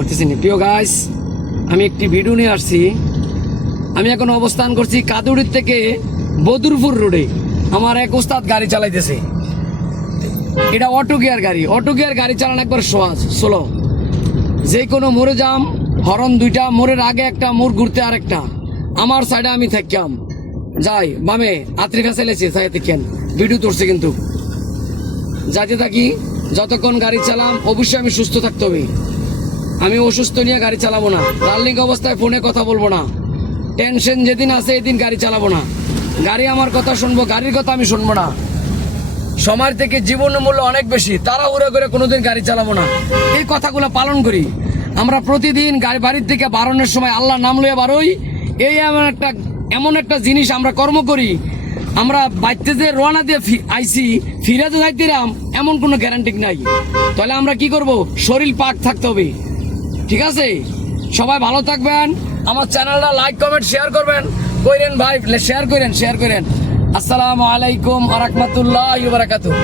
করতেছি না। প্রিয় গাইস, আমি একটি ভিডিও নিয়ে আসছি। আমি এখন অবস্থান করছি কাদুড়ির থেকে বদরপুর রোডে। আমার এক ওস্তাদ গাড়ি চালাইতেছে, এটা অটো গিয়ার গাড়ি। অটো গিয়ার গাড়ি চালানো একবার সহজ, স্লো। যে কোনো মোড়ে যাম, হরন দুইটা, মোড়ের আগে একটা, মোড় ঘুরতে আরেকটা। আমার সাইডে আমি থাকতাম, যাই বামে আত্রিকা চাইলেছি, তাই দেখেন ভিডিও তুলছে। কিন্তু যাইতে থাকি, যতক্ষণ গাড়ি চালাম অবশ্যই আমি সুস্থ থাকতে হবে। আমি অসুস্থ নিয়ে গাড়ি চালাবো না, রানিং অবস্থায় ফোনে কথা বলবো না, টেনশন যেদিন আছে এদিন গাড়ি চালাবো না। গাড়ি আমার কথা শুনবো, গাড়ির কথা আমি শুনবো না। সময়ের থেকে জীবনের মূল্য অনেক বেশি, তাড়াহুড়ো করে কোনোদিন গাড়ি চালাবো না। এই কথাগুলো পালন করি আমরা প্রতিদিন। গাড়ি বাড়ির থেকে বারোনের সময় আল্লাহ নাম লইয়া বারোই। এই এমন একটা জিনিস আমরা কর্ম করি। আমরা বাইতে যে রোয়ানা দিয়ে আইসি, ফিরে যে যাইতেরাম এমন কোনো গ্যারান্টি নাই। তাহলে আমরা কি করব? শরীর পাক থাকতে হবে, ঠিক আছে? সবাই ভালো থাকবেন। আমার চ্যানেলটা লাইক কমেন্ট শেয়ার করবেন, কইরেন ভাই, শেয়ার করেন। আসসালামু আলাইকুম ওয়া রাহমাতুল্লাহি ওয়া বারাকাতুহু।